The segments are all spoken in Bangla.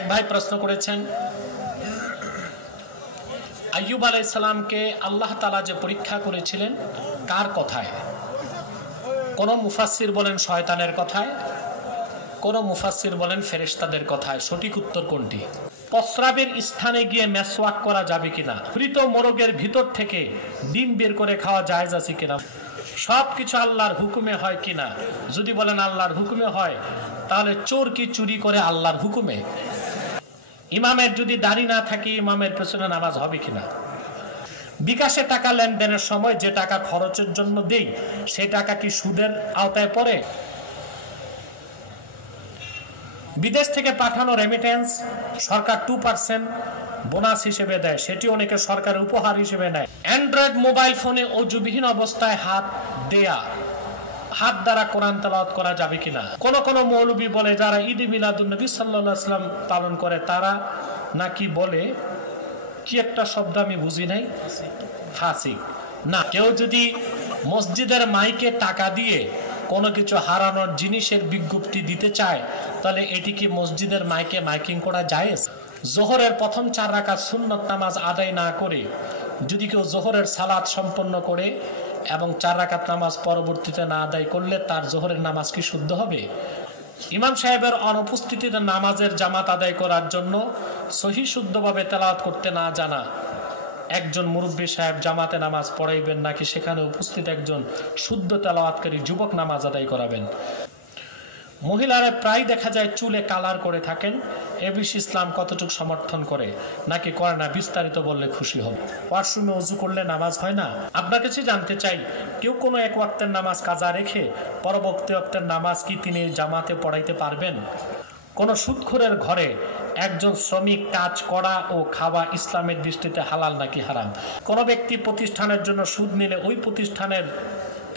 এক ভাই প্রশ্ন করেছেন, আইয়ুব আলাইহিস সালামকে আল্লাহ তাআলা যে পরীক্ষা করেছিলেন কার কথায়? কোন মুফাসসির বলেন শয়তানের কথায়, কোন মুফাসসির বলেন ফেরেশতাদের কথায়। সঠিক উত্তর কোনটি? প্রস্রাবের স্থানে গিয়ে মেসওয়াক করা যাবে কিনা, মৃত মোরগের ভিতর থেকে ডিম বের করে খাওয়া জায়েজ আছে কিনা, সবকিছু আল্লাহর হুকুমে হয় কিনা। যদি বলেন আল্লাহর হুকুমে হয়, তাহলে চোর কি চুরি করে আল্লাহর হুকুমে? ইমামের যদি দাড়ি না থাকে ইমামের পেছনে নামাজ হবে কিনা? বিকাশে টাকা লেনদেনের সময় যে টাকা খরচের জন্য দেই সে টাকা কি সুদের আওতায় পড়ে? বিদেশ থেকে পাঠানো রেমিটেন্স সরকার 2% বোনাস হিসেবে দেয়, সেটি অনেকে সরকারের উপহার হিসেবে নেয়। অ্যান্ড্রয়েড মোবাইল ফোনে অযুবিহীন অবস্থায় হাত দ্বারা কোরআন তেলাওয়াত করা যাবে কিনা। কোন কোন মৌলবী বলে যারা ঈদ মিলাদুন নবী সাল্লাল্লাহু আলাইহি ওয়াসাল্লাম পালন করে তারা নাকি বলে কি একটা শব্দ আমি বুঝি নাই, ফাসিক। না, কেউ যদি মসজিদের মাইকে টাকা দিয়ে কোনো কিছু হারানোর জিনিসের বিজ্ঞপ্তি দিতে চায় তাহলে এটি কি মসজিদের মাইকে মাইকিং করা জায়েজ? জোহরের প্রথম 4 রাকাত সুন্নত নামাজ আদায় না করে যদি কেউ জোহরের সালাত সম্পন্ন করে এবং 4 রাকাত নামাজ পরবর্তীতে না আদায় করলে তার জোহরের নামাজ কি শুদ্ধ হবে? ইমাম সাহেবের অনুপস্থিতিতে নামাজের জামাত আদায় করার জন্য সহি শুদ্ধভাবে তেলাওয়াত করতে না জানা একজন মুরব্বী সাহেব জামাতে নামাজ পড়াইবেন নাকি সেখানে উপস্থিত একজন শুদ্ধ তেলাওয়াতকারী যুবক নামাজ আদায় করাবেন? মহিলারা প্রায় দেখা যায় চুলে কালার করে থাকেন, এ বিষয়ে ইসলাম কতটুকু সমর্থন করে নাকি করে না বিস্তারিত বললে খুশি হব। ওয়াশরুমে ওযু করলে নামাজ হয় না? আপনার কাছে জানতে চাই, কেউ কোনো এক ওয়াক্তের নামাজ কাজা রেখে পরবর্তী ওয়াক্তের নামাজ কি তিনি জামাতে পড়াইতে পারবেন? কোন সুদখোরের ঘরে একজন শ্রমিক কাজ করা ও খাওয়া ইসলামের দৃষ্টিতে হালাল নাকি হারাম? কোন ব্যক্তি প্রতিষ্ঠানের জন্য সুদ নিলে ওই প্রতিষ্ঠানের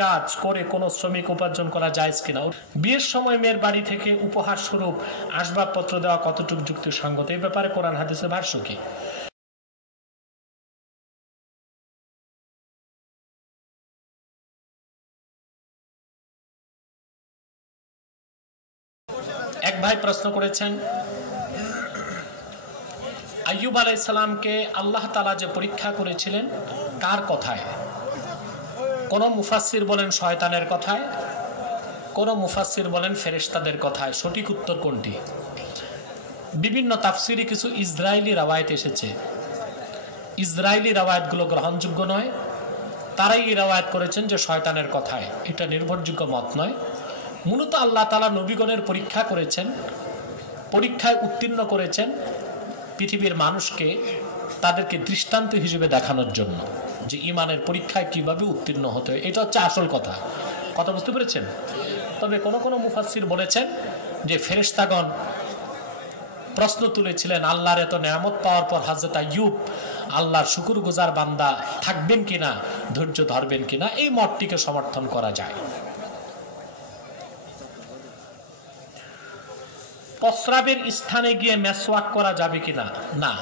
কাজ করে কোন শ্রমিক উপার্জন করা জায়েজ কিনা? বিয়ের সময় মেয়ের বাড়ি থেকে উপহার স্বরূপ আসবাবপত্র দেওয়া কতটুকু যুক্তিসঙ্গত? এই ব্যাপারে কোরআন হাদিসের ভাষ্য কি? এক ভাই প্রশ্ন করেছেন, আইয়ুব আলাইহিস সালামকে আল্লাহ তাআলা যে পরীক্ষা করেছিলেন কার কথায়? কোন মুফাসসির বলেন শয়তানের কথায়, কোন মুফাসসির বলেন ফেরেশতাদের কথায়। সঠিক উত্তর কোনটি? বিভিন্ন তাফসিরে কিছু ইসরায়েলি রাওয়ায়াত এসেছে, ইসরায়েলি রাওয়ায়াতগুলো গ্রহণযোগ্য নয়। তারাই এই রাওয়ায়াত করেছেন যে শয়তানের কথায়, এটা নির্ভরযোগ্য মত নয়। মূলত আল্লাহ তাআলা নবীগণের পরীক্ষা করেছেন, পরীক্ষায় উত্তীর্ণ করেছেন পৃথিবীর মানুষকে তাদেরকে দৃষ্টান্ত হিসেবে দেখানোর জন্য যে ইমানের পরীক্ষায় কিভাবে উত্তীর্ণ হতে হয়। এটা হচ্ছে আসল কথা। কথা বুঝতে পেরেছেন? তবে কোন কোন মুফাসসির বলেছেন যে ফেরেশতাগণ প্রশ্ন তুলেছিলেন আল্লাহর এত নেয়ামত পাওয়ার পর হযরত আইয়ুব আল্লাহর শুকরগুজার বান্দা থাকবেন কিনা, ধৈর্য ধরবেন কিনা। এই মতটিকে সমর্থন করা যায়। প্রস্রাবের স্থানে গিয়ে মেসওয়াক করা যাবে কিনা? না,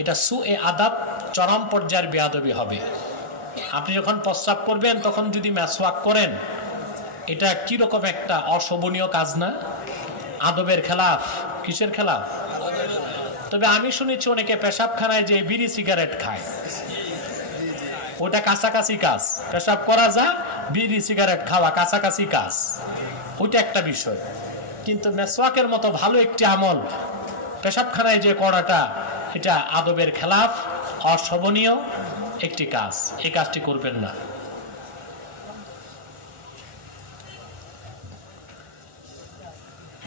এটা সুএ আদাব, চরম পর্যায়ের বেয়াদবি হবে। আপনি যখন প্রস্রাব করবেন তখন যদি মেসওয়াক করেন, এটা কিরকম একটা অশোভনীয় কাজ না? আদবের খেলাফ। কিসের খেলাফ? তবে আমি শুনেছি অনেকে পেশাবখানায় যে বিড়ি সিগারেট খায়, ওটা কাছাকাছি কাজ। পেশাব করা যা, বিড়ি সিগারেট খাওয়া কাছাকাছি কাজ, ওইটা একটা বিষয়। কিন্তু মেসওয়াকের মতো ভালো একটি আমল পেশাবখানায় যে করাটা, এটা আদবের খেলাফ, অশোভনীয় একটি কাজ। এই কাজটি করবেন না।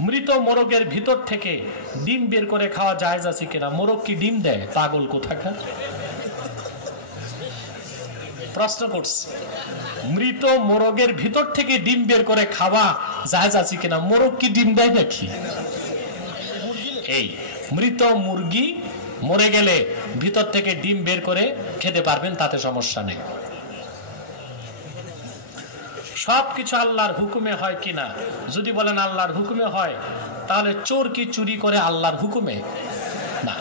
মৃত মোরগের ভিতর থেকে ডিম বের করে খাওয়া জায়েজ আছে কিনা? মোরগ কি ডিম দেয়? পাগল কোথাকার। প্রশ্ন করছি, মৃত মোরগের ভিতর থেকে ডিম বের করে খাওয়া জায়েজ আছে কিনা? মোরগ কি ডিম দেয় নাকি? এই মৃত মুরগি মরে গেলে ভিতর থেকে ডিম বের করে খেতে পারবেন, তাতে সমস্যা নেই। সবকিছু আল্লাহর হুকুমে হয় কিনা? যদি বলেন আল্লাহর হুকুমে হয়, তাহলে চোর কি চুরি করে আল্লাহর হুকুমে? না,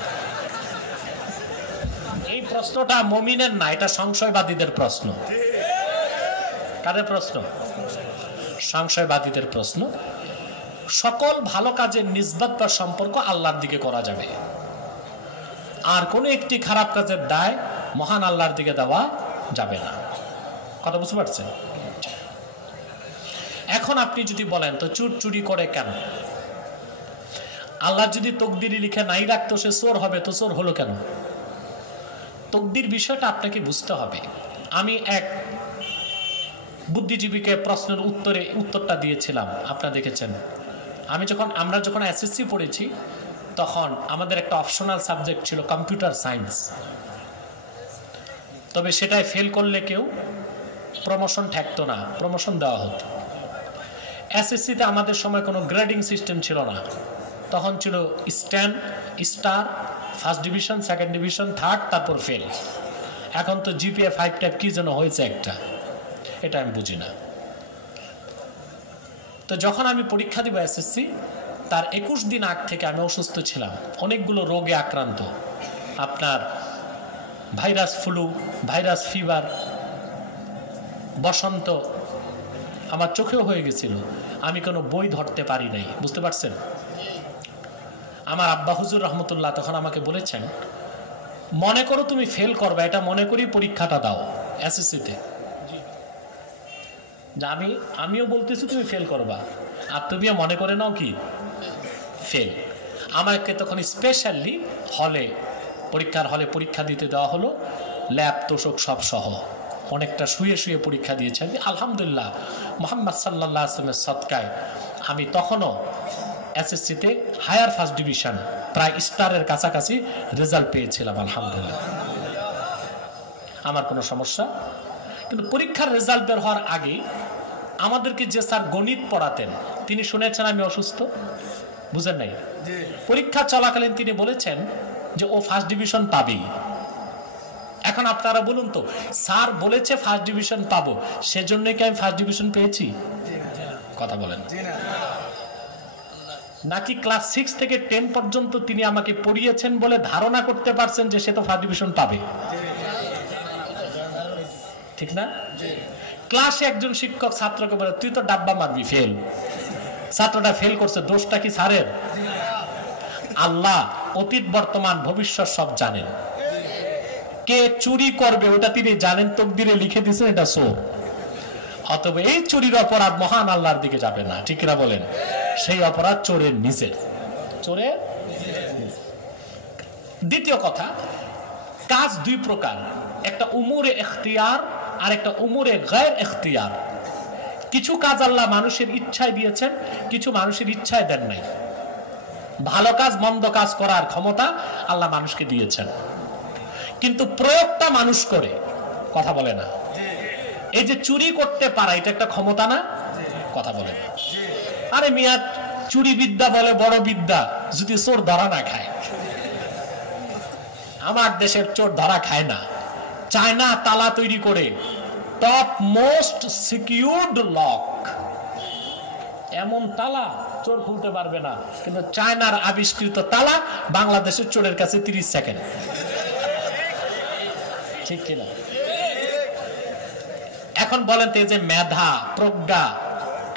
এই প্রশ্নটা মুমিনের না, এটা সংশয়বাদীদের প্রশ্ন। কাদের প্রশ্ন? সংশয়বাদীদের প্রশ্ন। সকল ভালো কাজের নিসবত বা সম্পর্ক আল্লাহর দিকে করা যাবে, আর কোনো একটি খারাপ কাজের দায় মহান আল্লাহর দিকে দেওয়া যাবে না। কথা বুঝতে পারছেন? এখন আপনি যদি বলেন তো চোর চুরি করে কেন? আল্লাহ যদি তকদিরে লিখে নাই রাখতো সে চোর হবে, তো চোর হলো কেন? তকদির বিষয়টা আপনাকে বুঝতে হবে। আমি এক বুদ্ধিজীবীকে প্রশ্নের উত্তরটা দিয়েছিলাম, আপনারা দেখেছেন। আমরা যখন এসএসসি পড়েছি তখন আমাদের একটা অপশনাল সাবজেক্ট ছিল কম্পিউটার সায়েন্স। তবে সেটাই ফেল করলে কেউ প্রমোশন ঠেকতো না, প্রমোশন দেওয়া হতো। এসএসসিতে আমাদের সময় কোনো গ্রেডিং সিস্টেম ছিল না, তখন ছিল stand, star, first division, second division, third, তারপর ফেল। এখন তো জিপিএ 5 টাইপ কি যেন হয়েছে একটা, এটা আমি বুঝি না। তো যখন আমি পরীক্ষা দিব এসএসসি, তার 21 দিন আগ থেকে আমি অসুস্থ ছিলাম, অনেকগুলো রোগে আক্রান্ত। আপনার ভাইরাস ফ্লু, ভাইরাস ফিভার, বসন্ত আমার চোখেও হয়ে গেছিল। আমি কোনো বই ধরতে পারি নাই, বুঝতে পারছেন? আমার আব্বা হুজুর রহমতুল্লাহ তখন আমাকে বলেছেন, মনে করো তুমি ফেল করবে, এটা মনে করি পরীক্ষাটা দাও এসএসসিতে। আমিও বলতেছি তুমি ফেল করবা, আর তুমিও মনে করে নাও কি ফেল। আমাকে তখন স্পেশালি পরীক্ষার হলে পরীক্ষা দিতে দেওয়া হলো, ল্যাব তোষক সব সহ। অনেকটা শুয়ে শুয়ে পরীক্ষা দিয়েছি আমি। আলহামদুলিল্লাহ, মুহাম্মদ সাল্লাল্লাহু আলাইহি ওয়াসাল্লামের সদকায় আমি তখনও এসএসসিতে হায়ার ফার্স্ট ডিভিশন, প্রায় স্টারের কাছাকাছি রেজাল্ট পেয়েছিলাম। আলহামদুলিল্লাহ, আমার কোনো সমস্যা। কিন্তু পরীক্ষার রেজাল্ট বের হওয়ার আগে আমাদেরকে যে স্যার গণিত পড়াতেন, তিনি শুনেছেন আমি অসুস্থ, বুঝেন নাই? পরীক্ষা চলাকালীন তিনি বলেছেন যে ও ফার্স্ট ডিভিশন পাবেই। এখন আপনারা বলুন তো, স্যার বলেছে ফার্স্ট ডিভিশন পাবো, সেজন্যই কি আমি ফার্স্ট ডিভিশন পেয়েছি? কথা বলেন। নাকি ক্লাস 6 থেকে 10 পর্যন্ত তিনি আমাকে পড়িয়েছেন বলে ধারণা করতে পারছেন যে সে তো ফার্স্ট ডিভিশন পাবে? ঠিক না? ক্লাসে একজন শিক্ষক ছাত্রকে বলে, তুই তো ডাব্বা মারবি, ফেল। ছাত্রটা ফেল করছে, দোষটা কি স্যারের? আল্লাহ অতীত বর্তমান ভবিষ্যৎ সব জানেন। কে চুরি করবে ওটা তিনি জানেন, তকদিরে লিখে দিয়েছেন এটা চোর। অতএব এই চুরির অপরাধ মহান আল্লাহর দিকে যাবে না, ঠিক না বলেন? সেই অপরাধ চোরের নিজের। চোরের। দ্বিতীয় কথা, কাজ দুই প্রকার, একটা উমুরে ইখতিয়ার আর একটা উমুরে গায়র ইখতিয়ার। কিছু কাজ আল্লাহ মানুষের ইচ্ছায় দিয়েছেন, কিছু মানুষের ইচ্ছায় দেন নাই। ভালো কাজ মন্দ কাজ করার ক্ষমতা আল্লাহ মানুষকে দিয়েছেন, কিন্তু প্রয়োগটা মানুষ করে। কথা বলে না? এই যে চুরি করতে পারা, এটা একটা ক্ষমতা না? কথা বলে না? আরে মিয়া, চুরি বিদ্যা বলে বড় বিদ্যা, যদি চোর ধরা না খায়। আমার দেশের চোর ধরা খায় না। চায়না তালা তৈরি করে, টপ মোস্ট সিকিউরড লক, এমন তালা চোর খুলতে পারবে না। কিন্তু চায়নার আবিষ্কৃত তালা বাংলাদেশের চোরের কাছে 30 সেকেন্ড। ঠিক কিনা? এখন বলেন তো, যে মেধা, প্রজ্ঞা,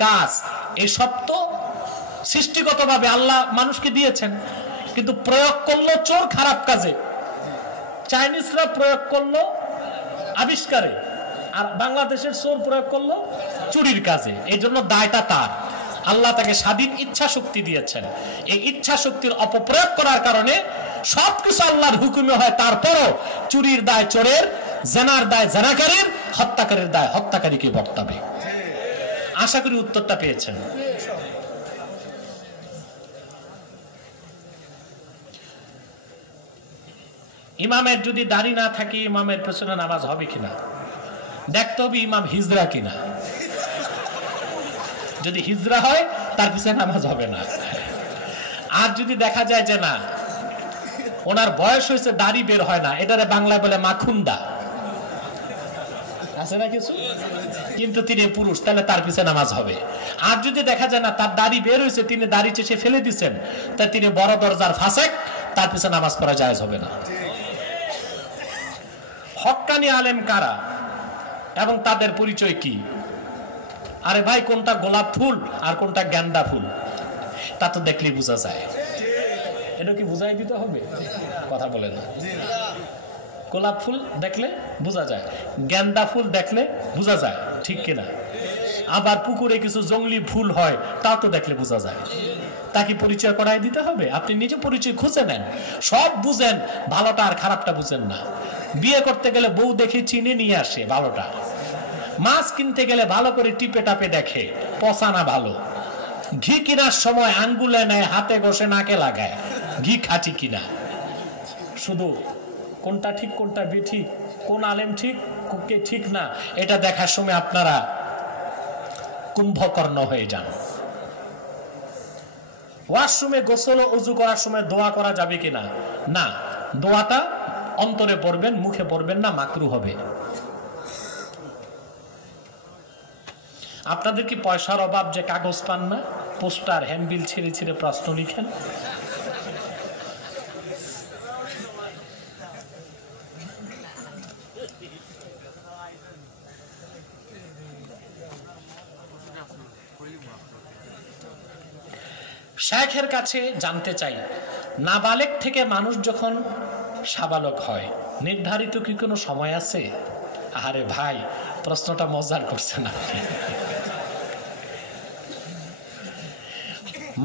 কাজ, এসব তো সৃষ্টিগতভাবে আল্লাহ মানুষকে দিয়েছেন, কিন্তু প্রয়োগ করলো চোর খারাপ কাজে। চাইনিজরা প্রয়োগ করলো আবিষ্কারে, আর বাংলাদেশের চোর প্রয়োগ করলো চুরির কাজে। এই জন্য দায়টা তার। আল্লাহ তাকে স্বাধীন ইচ্ছা শক্তি দিয়েছেন। এই ইচ্ছা শক্তির অপপ্রয়োগ করার কারণে সবকিছু আল্লাহর হুকুমে হয়, তারপরও চুরির দায় চোরের, জেনার দায় জেনাকারীর, হত্যাকারীর দায় হত্যাকারীকে বর্তাবে। আশা করি উত্তরটা পেয়েছেন। ইমামের যদি দাড়ি না থাকে, ইমামের পেছনে নামাজ হবে কিনা দেখতে হবে, ইমাম হিজরা কিনা। যদি হিজরা হয়, তার পিছনে নামাজ হবে না। আর যদি দেখা যায় যে না, ওনার বয়স হয়েছে, দাড়ি বের হয় না, এটারে বাংলায় বলে মাখুন্দা, আছে না কিছু, কিন্তু তিনি পুরুষ, তাহলে তার পিছনে নামাজ হবে। আর যদি দেখা যায় না, তার দাড়ি বের হয়েছে, তিনি দাড়ি চেষে ফেলে দিচ্ছেন, তা তিনি বড় দরজার ফাসেক, তার পিছনে নামাজ পড়া জায়েজ হবে না। হক্কানি আলেম কারা এবং তাদের পরিচয় কি? আরে ভাই, কোনটা গোলাপ ফুল আর কোনটা গেন্দা ফুল? তা তো দেখলেই বোঝা যায়। এটা কি বুঝাই দিতে হবে? কথা বলে না। গোলাপ ফুল দেখলে বোঝা যায়, গেন্দা ফুল দেখলে বোঝা যায়, ঠিক কিনা? আবার পুকুরে কিছু জঙ্গলি ফুল হয়, তা তো দেখলে বোঝা যায়। তাকে পরিচয় করাই দিতে হবে? আপনি নিজে পরিচয় খুঁজে নেন, সব বুঝেন, ভালোটা আর খারাপটা বুঝেন না। বিয়ে করতে গেলে বউ দেখে চিনে নিয়ে আসে ভালোটা, মাছ কিনতে গেলে ভালো করে টিপে টাপে দেখে পচা না ভালো, ঘি কেনার সময় আঙ্গুলে নেয়, হাতে ঘষে নাকে লাগায় ঘি খাঁটি কিনা। শুধু কোনটা ঠিক কোনটা বেঠিক, কোন আলেম ঠিক কে ঠিক না, এটা দেখার সময় আপনারা কুম্ভকর্ণ হয়ে যান। ওয়াশরুমে গোসল ও ওযু করার সময় দোয়া করা যাবে কিনা? না, দোয়াটা অন্তরে পড়বেন, মুখে পড়বেন না, মাকরু হবে। আপনাদের কি পয়সার অভাব যে কাগজ পান না, পোস্টার হ্যান্ডবিল ছিঁড়ে ছিঁড়ে প্রশ্ন লিখেন? শেখের কাছে জানতে চাই, নাবালেগ থেকে মানুষ যখন সাবালক হয়, নির্ধারিত কি কোনো সময় আছে? আরে ভাই, প্রশ্নটা মজার করছে না।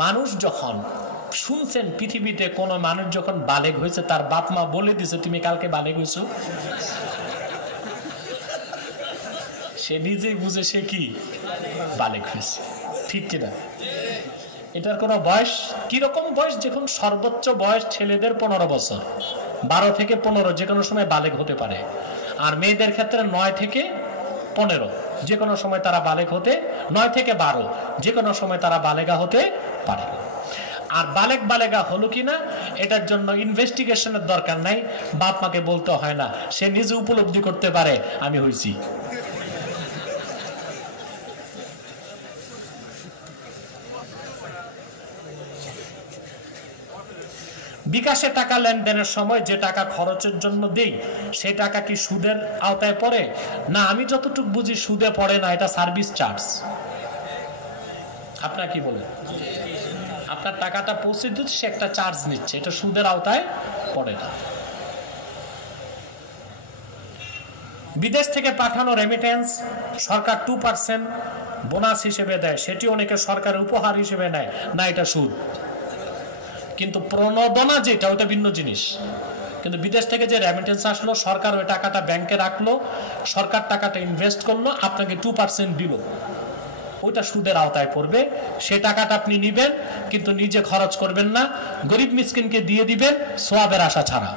মানুষ যখন শুনছেন পৃথিবীতে কোন মানুষ যখন বালেগ হয়েছে, তার বাপ মা বলে দিছে তুমি কালকে বালেগ হয়েছো, সে নিজেই বুঝে সে কি বালেগ হয়েছে, ঠিক কিনা? এটার কোনো বয়স, কিরকম বয়স? যখন সর্বোচ্চ বয়স ছেলেদের 15 বছর, 12 থেকে 15 যে কোনো সময় বালেগ হতে পারে। আর মেয়েদের ক্ষেত্রে 9 থেকে 15 যে কোনো সময় তারা বালেগ হতে, 9 থেকে 12 যে কোনো সময় তারা বালেগা হতে পারে। আর বালেগা হলো কিনা এটার জন্য ইনভেস্টিগেশনের দরকার নাই, বাপ মাকে বলতে হয় না, সে নিজে উপলব্ধি করতে পারে আমি হইছি। বিকাশে টাকা লেনদেনের সময় যে টাকা খরচের জন্য দেই, সে টাকা কি সুদের আওতায় পড়ে? না, আমি যতটুকু বুঝি সুদে পড়ে না, এটা সার্ভিস চার্জ। আপনার কি বলেন? আপনার টাকাটা পৌঁছে দিচ্ছে, সে একটা চার্জ নিচ্ছে, এটা সুদের আওতায় পড়ে না। বিদেশ থেকে পাঠানো রেমিটেন্স সরকার 2% বোনাস হিসেবে দেয়, সেটি অনেকে সরকারের উপহার হিসেবে নেয়, না এটা সুদ। কিন্তু প্রণোদনা যেটা, ওটা ভিন্ন জিনিস। কিন্তু বিদেশ থেকে যে রেমিটেন্স আসলো, সরকার ওই টাকাটা ব্যাংকে রাখলো, সরকার টাকাটা ইনভেস্ট করলো, আপনাকে 2% দিল, ওইটা সুদের আওতায় পড়বে। সে টাকাটা আপনি নিবেন, কিন্তু নিজে খরচ করবেন না, গরিব মিসকিনকে দিয়ে দিবেন সওয়াবের আশা ছাড়া।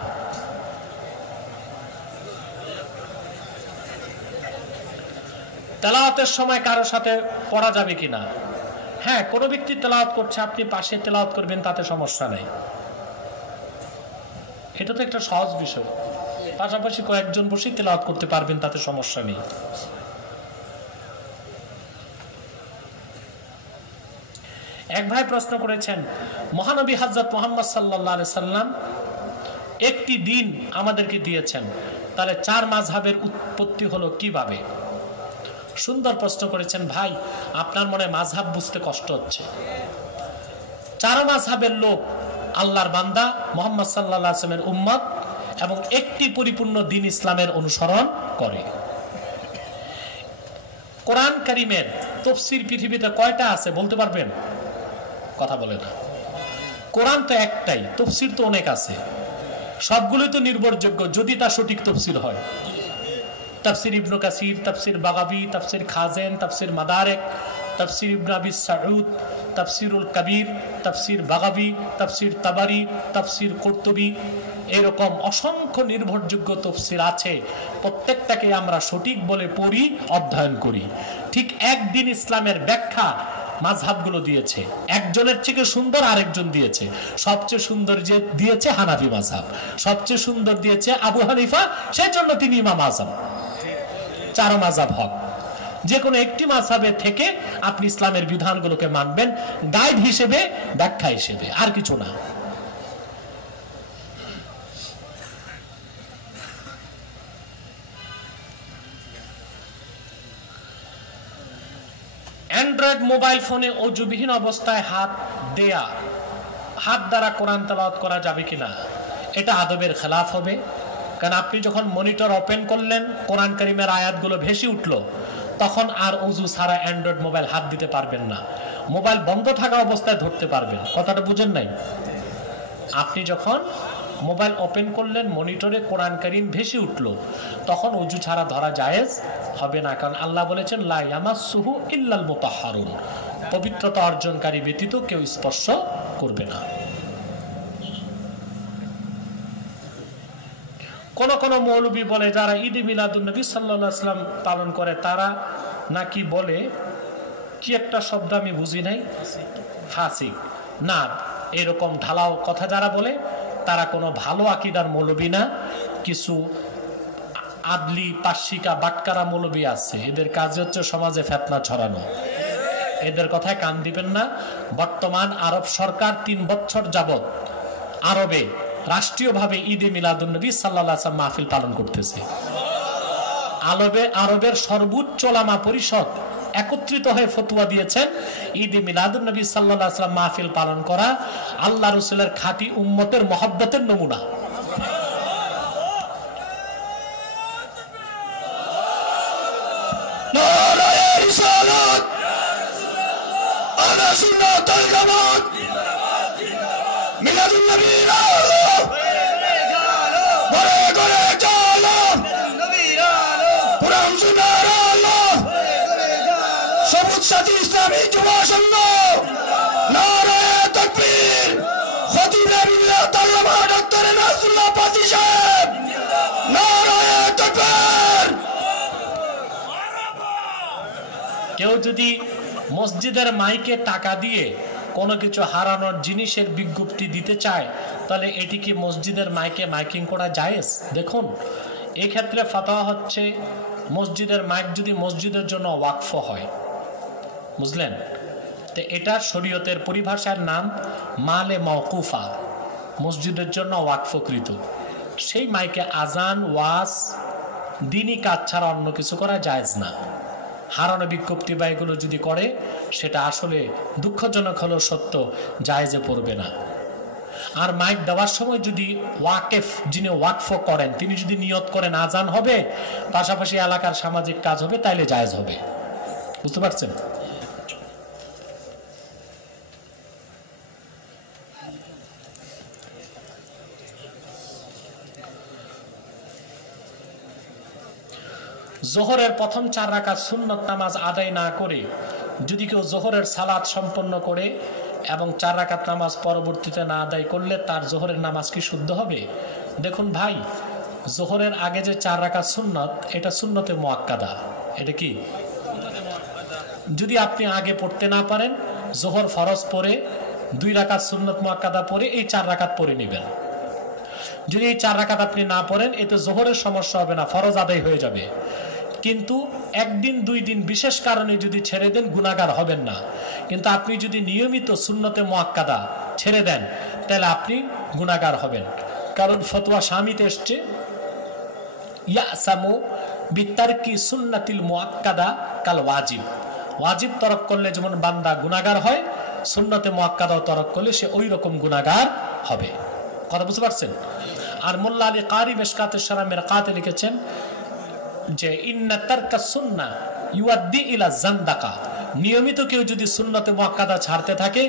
তেলাওয়াতের সময় কারোর সাথে পড়া যাবে কিনা? হ্যাঁ, কোনো ব্যক্তি তেলাওয়াত করছে, আপনি পাশে তেলাওয়াত করবেন, তাতে সমস্যা নেই। এটা তো একটা সহজ বিষয়, পাশাপাশি কয়েকজন বসে তেলাওয়াত করতে পারবেন, তাতে সমস্যা নেই। এক ভাই প্রশ্ন করেছেন, মহানবী হযরত মুহাম্মদ সাল্লাল্লাহু আলাইহি সাল্লাম একটি দিন আমাদেরকে দিয়েছেন, তাহলে 4 মাযহাবের উৎপত্তি হলো কিভাবে? সুন্দর প্রশ্ন করেছেন ভাই, আপনার মনে মাযহাব বুঝতে কষ্ট হচ্ছে। 4 মাযহাবের লোক আল্লাহর বান্দা, মুহাম্মদ সাল্লাল্লাহু আলাইহি ওয়াসাল্লামের উম্মত, এবং একটি পরিপূর্ণ দ্বীন ইসলামের অনুসরণ করে। কোরআন কারীমের তাফসীর পৃথিবীতে কয়টা আছে বলতে পারবেন? কথা বলে না। কোরআন তো একটাই, তাফসীর তো অনেক আছে, সবগুলোই তো নির্ভরযোগ্য যদি তা সঠিক তাফসীর হয়। তাফসীর ইবনে কাসির, তাফসীর বাগাবী, তাফসীর খাজেন, তাফসীর মাদারিক, তাফসীর ইবনে আবি সাউদ, তাফসীরুল কবির, তাফসীর বাগাবী, তাফসীর তাবারি, তাফসীর কুরতুবী, এরকম অসংখ্য নির্ভরযোগ্য তাফসীর আছে। প্রত্যেকটাকে আমরা সঠিক বলে পড়ি, অধ্যয়ন করি। ঠিক একদিন ইসলামের ব্যাখ্যা মাযহাবগুলো দিয়েছে, একজনের থেকে সুন্দর আরেকজন দিয়েছে। সবচেয়ে সুন্দর যে দিয়েছে হানাফি মাযহাব, সবচেয়ে সুন্দর দিয়েছে আবু হানিফা, সেজন্য তিনি ইমাম আযম। 4 মাযহাব হক, যে কোনো একটি মাযহাবের থেকে আপনি ইসলামের বিধানগুলোকে মানবেন, গাইড হিসেবে, ব্যাখ্যা হিসেবে, আর কিছু না। অ্যান্ড্রয়েড মোবাইল ফোনে অজুবিহীন অবস্থায় হাত দেয়া, হাত দ্বারা কোরআন তেলাওয়াত করা যাবে কিনা, এটা আদবের খেলাফ হবে। কারণ আপনি যখন মনিটর ওপেন করলেন, কোরআন কারীমের আয়াতগুলো ভেসে উঠলো, তখন আর ওযু ছাড়া অ্যান্ড্রয়েড মোবাইল হাত দিতে পারবেন না, মোবাইল বন্ধ থাকা অবস্থায় ধরতে পারবেন। কথাটা বুঝেন নাই? আপনি যখন মোবাইল ওপেন করলেন, মনিটরে কোরআন কারীম ভেসে উঠলো, তখন ওযু ছাড়া ধরা জায়েজ হবে না। কারণ আল্লাহ বলেছেন লা ইয়ামাসসুহু ইল্লাল মুতাহহারুন, পবিত্রতা অর্জনকারী ব্যতীত কেউ স্পর্শ করবে না। কোন কোন মৌলবী বলে, যারা ঈদে মিলাদুন নবী সাল্লাল্লাহু আলাইহি ওয়াসাল্লাম পালন করে, তারা নাকি বলে, কি একটা শব্দ আমি বুঝি নাই, ফাসিক না, এরকম ঢালাও কথা যারা বলে, তারা কোনো ভালো আকীদার মৌলবী না। কিছু আদলি পাশিকা বাটকারা মৌলবী আছে, এদের কাজ হচ্ছে সমাজে ফিতনা ছড়ানো। এদের কথায় কান দিবেন না। বর্তমান আরব সরকার 3 বছর যাবত আরবে রাষ্ট্রীয়ভাবে ঈদে মিলাদুন নবী সাল্লাল্লাহু আলাইহি ওয়াসাল্লাম মাহফিল পালন করতেছে। আরবের সর্বোচ্চ উলামা পরিষদ একত্রিত হয়ে ফতোয়া দিয়েছেন, ঈদে মিলাদুন নবী সাল্লাল্লাহু আলাইহি ওয়াসাল্লাম মাহফিল পালন করা আল্লাহ রাসূলের খাঁটি উম্মতের মহব্বতের নমুনা। নারায়ে রিসালাত, আহলে সুন্নাত ওয়াল জামাত, মিলাদুন নবী আলো, ঘরে ঘরে চলো, পুরাণ সুন্নাহর আলো, সবুজ সাথী ইসলামী যুব সংঘ, নারায়ে তাকবীর, খতিবে মিল্লাত আল্লামা ডক্টর নাসরুল্লাহ পাতি সাহেব, নারায়ে তাকবীর। কেউ যদি মসজিদের মাইকে টাকা দিয়ে কোনো কিছু হারানোর জিনিসের বিজ্ঞপ্তি দিতে চায়, তাহলে এটি কি মসজিদের মাইকে মাইকিং করা জায়েজ? দেখুন, এই ক্ষেত্রে ফাতোয়া হচ্ছে, মসজিদের মাইক যদি মসজিদের জন্য ওয়াকফ হয়, বুঝলেন, তো এটা শরীয়তের পরিভাষার নাম মালে মওকুফা, মসজিদের জন্য ওয়াকফকৃত। সেই মাইকে আজান, ওয়াজ, দিনই কাজ ছাড়া অন্য কিছু করা জায়েজ না। হারানো বিজ্ঞপ্তি বা এগুলো যদি করে, সেটা আসলে দুঃখজনক হলেও সত্য, জায়েজে পড়বে না। আর মাইক দেওয়ার সময় যদি ওয়াকেফ, যিনি ওয়াকফ করেন, তিনি যদি নিয়ত করেন আজান হবে, পাশাপাশি এলাকার সামাজিক কাজ হবে, তাইলে জায়েজ হবে। বুঝতে পারছেন? জোহরের প্রথম 4 রাকাত সুন্নত নামাজ আদায় না করে যদি কেউ জোহরের সালাত সম্পন্ন করে এবং 4 রাকাত নামাজ পরবর্তীতে না আদায় করলে তার জোহরের নামাজ কি শুদ্ধ হবে? দেখুন ভাই, জোহরের আগে যে 4 রাকাত সুন্নত, এটা সুন্নতে মুআক্কাদা। এটা কি? যদি আপনি আগে পড়তে না পারেন, জোহর ফরজ পড়ে 2 রাকাত সুন্নত মুআক্কাদা পড়ে এই 4 রাকাত পড়ে নেবেন। যদি এই 4 রাকাত আপনি না পড়েন, এতে জোহরের সমস্যা হবে না, ফরজ আদায় হয়ে যাবে। কিন্তু 1 দিন 2 দিন বিশেষ কারণে যদি ছেড়ে দেন, গুনাহগার হবেন না। কিন্তু আপনি যদি নিয়মিত সুন্নতে মুআক্কাদা ছেড়ে দেন, তাহলে আপনি গুনাহগার হবেন। কারণ ফতোয়া শামিতে এসছে, ইয়াসামু বিতারকি সুন্নাতিল মুআক্কাদা কাল ওয়াজিব। ওয়াজিব তরক করলে যেমন বান্দা গুনাহগার হয়, সুন্নতে মুআক্কাদাও তরক করলে সে ওই রকম গুনাহগার হবে। কথা বুঝতে পারছেন? আর মোল্লা আলী কারি মিশকাতুশ শরা মিরকাতে লিখেছেন যে ইন্না তারকা সুন্নাহ ইউআদ্দি ইলা জান্দাকা, নিয়মিত কেউ যদি সুন্নতে মুআক্কাদা ছাড়তে থাকে,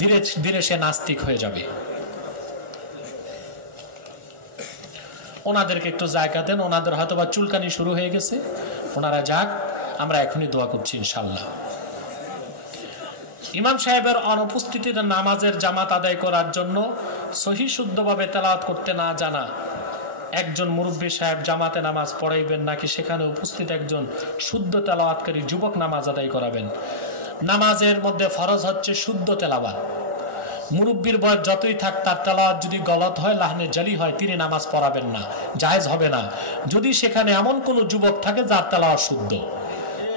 ধীরে ধীরে সে নাস্তিক হয়ে যাবে। ওনাদেরকে একটু জায়গা দেন, ওনাদের হয়তোবা চুলকানি শুরু হয়ে গেছে, ওনারা যাক, আমরা এখনই দোয়া করছি ইনশাআল্লাহ। ইমাম সাহেবের অনুপস্থিতিতে নামাজের জামাত আদায় করার জন্য সহি শুদ্ধভাবে তেলাওয়াত করতে না জানা একজন মুরব্বী সাহেব জামাতে নামাজ পড়াইবেন, নাকি সেখানে উপস্থিত একজন শুদ্ধ তেলাওয়াতকারী যুবক নামাজ আদায় করাবেন? নামাজের মধ্যে ফরজ হচ্ছে শুদ্ধ তেলাওয়াত। মুরব্বীর বয়স যতই থাক, তার তেলাওয়াত যদি গলত হয়, লাহনে জালি হয়, তিনি নামাজ পড়াবেন না, জায়েজ হবে না, যদি সেখানে এমন কোন যুবক থাকে যার তেলাওয়াত শুদ্ধ।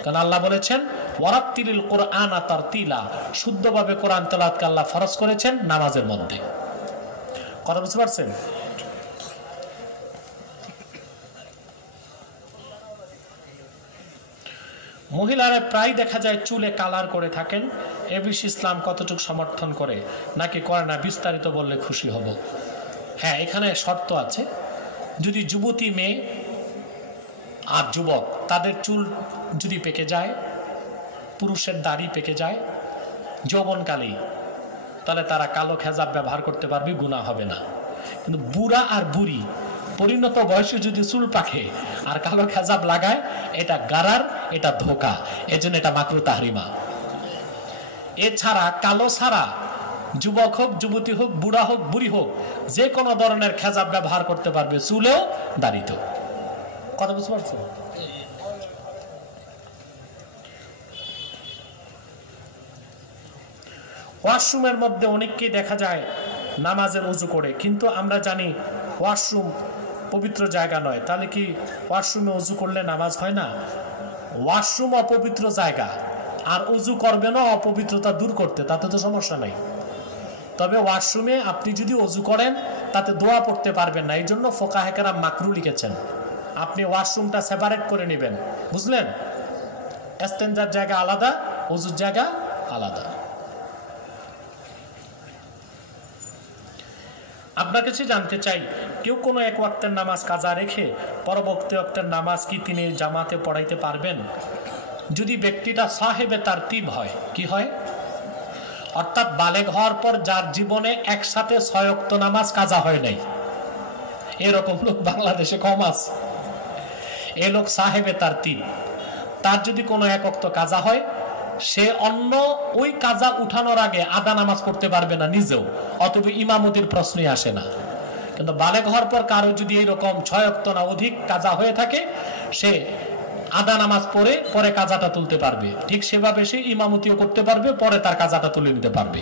কারণ আল্লাহ বলেছেন ওয়ারাত্তিলিল কুরআনা তারতিলা, শুদ্ধভাবে কোরআন তেলাওয়াতকে আল্লাহ ফরজ করেছেন নামাজের মধ্যে। কথা বুঝতে পারছেন? মহিলারা প্রায় দেখা যায় চুলে কালার করে থাকেন, এ বিষয়ে ইসলাম কতটুকু সমর্থন করে নাকি করে না, বিস্তারিত বললে খুশি হব। হ্যাঁ, এখানে শর্ত আছে, যদি যুবতী মেয়ে আর যুবক তাদের চুল যদি পেকে যায়, পুরুষের দাড়ি পেকে যায় যৌবনকালেই, তাহলে তারা কালো খেজাব ব্যবহার করতে পারবে, গুনাহ হবে না। কিন্তু বুড়া আর বুড়ি পরিণত বয়সে যদি চুল পাকে আর কালো খেজাব লাগায়, এটা গারার, এটা ধোকা, এজন্য এটা মাকরুহ তাহরিমা। এছাড়া কালো ছাড়া যুবক হোক, যুবতী হোক, বুড়া হোক, বুড়ি হোক, যে কোনো ধরনের খেজাব ব্যবহার করতে পারবে, চুলেও দাড়িতেও। কথা বুঝতে পারছো? ওয়াশরুমের মধ্যে অনেককেই দেখা যায় নামাজের ওযু করে, কিন্তু আমরা জানি ওয়াশরুম পবিত্র জায়গা নয়। তাহলে কি ওয়াশরুমে ওযু করলে নামাজ হয় না? ওয়াশরুম অপবিত্র জায়গা, আর ওযু করবে না অপবিত্রতা দূর করতে, তাতে তো সমস্যা নাই। তবে ওয়াশরুমে আপনি যদি ওযু করেন তাতে দোয়া পড়তে পারবেন না, এই জন্য ফুকাহে কেরাম মাকরুহ লিখেছেন। আপনি ওয়াশরুমটা সেপারেট করে নেবেন, বুঝলেন? ইস্তেনজার জায়গা আলাদা, ওযুর জায়গা আলাদা। আপনার কাছে জানতে চাই, কেউ কোনো এক ওয়াক্তের নামাজ কাজা রেখে পরবর্তী ওয়াক্তের নামাজ কি তিনি জামাতে পড়াইতে পারবেন? যদি ব্যক্তিটা সাহেবে তারতিব হয়। কি হয়? অর্থাৎ বালেগ হওয়ার পর যার জীবনে একসাথে 6 ওয়াক্ত নামাজ কাজা হয় নাই, এরকম লোক বাংলাদেশে কম আছে। এই লোক সাহেবে তারতিব, তার যদি কোনো এক ওয়াক্ত কাজা হয়, সে অন্য ওই কাজা উঠানোর আগে আদা নামাজ পড়তে পারবে না নিজেও, অতএব ইমামতির প্রশ্নই আসে না। কিন্তু বালেগ হওয়ার পর কারো যদি এইরকম 6 ওয়াক্ত না অধিক কাজা হয়ে থাকে, সে আদা নামাজ পড়ে পরে কাজাটা তুলতে পারবে। ঠিক সেভাবে সে ইমামতিও করতে পারবে, পরে তার কাজাটা তুলে নিতে পারবে।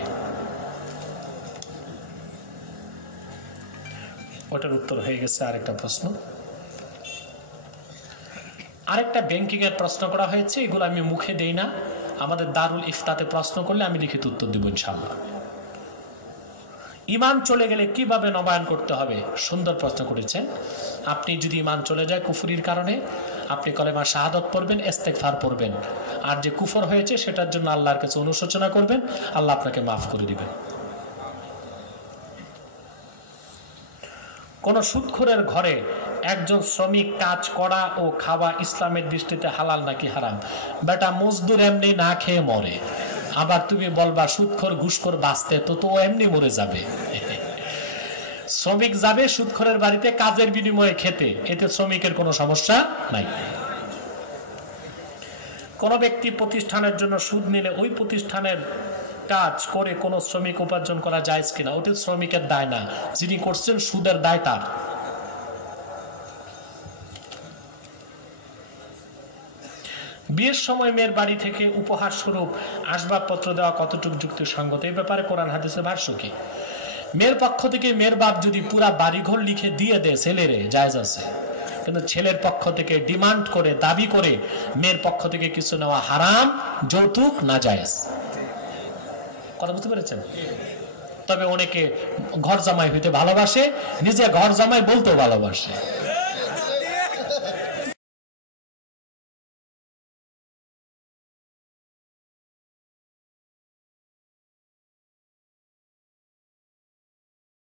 ওটার উত্তর হয়ে গেছে। আরেকটা প্রশ্ন, আরেকটা ব্যাংকিং এর প্রশ্ন করা হয়েছে, এগুলো আমি মুখে দেই না, আমাদের দারুল ইফতাতে প্রশ্ন করলে আমি লিখিত উত্তর দেব ইনশাআল্লাহ। ইমান চলে গেলে কিভাবে নবায়ন করতে হবে? সুন্দর প্রশ্ন করেছেন। আপনি যদি ইমান চলে যায় কুফরির কারণে, আপনি কলেমা শাহাদত পড়বেন, ইস্তেগফার পড়বেন, আর যে কুফর হয়েছে সেটার জন্য আল্লাহর কাছে অনুশোচনা করবেন, আল্লাহ আপনাকে মাফ করে দিবেন। কোন সুদখোরের ঘরে একজন শ্রমিক কাজ করা ও খাওয়া ইসলামের দৃষ্টিতে হালাল নাকি হারাম? বেটা মজদুর এমনি না খেয়ে মরে, আবার তুমি বলবা সুদখোর ঘুষখোর বাঁচতে, তো তো এমনি মরে যাবে। শ্রমিক যাবে সুদখোরের বাড়িতে কাজের বিনিময়ে খেতে, এতে শ্রমিকের কোনো সমস্যা নাই। কোন ব্যক্তি প্রতিষ্ঠানের জন্য সুদ নিলে ওই প্রতিষ্ঠানের কাজ করে কোন শ্রমিক উপার্জন করা জায়েজ কিনা? ওটি শ্রমিকের দায় না, যিনি করছেন সুদের দায় তার। বিয়ের সময় মেয়ের বাড়ি থেকে উপহার স্বরূপ আসবাবপত্র দেওয়া কতটুকু যুক্তিসঙ্গত? এই ব্যাপারে কোরআন হাদিসের ভাষ্য কি? মেয়ের পক্ষ থেকে মেয়ের বাপ যদি পুরা বাড়িঘর লিখে দিয়ে দেয় ছেলেরে, জায়েজ আছে। কিন্তু ছেলের পক্ষ থেকে ডিমান্ড করে, দাবি করে মেয়ের পক্ষ থেকে কিছু নেওয়া হারাম, যৌতুক না জায়েজ। কথা বুঝতে পেরেছেন? তবে অনেকে ঘর জামাই হইতে ভালোবাসে, নিজে ঘর জামাই বলতেও ভালোবাসে।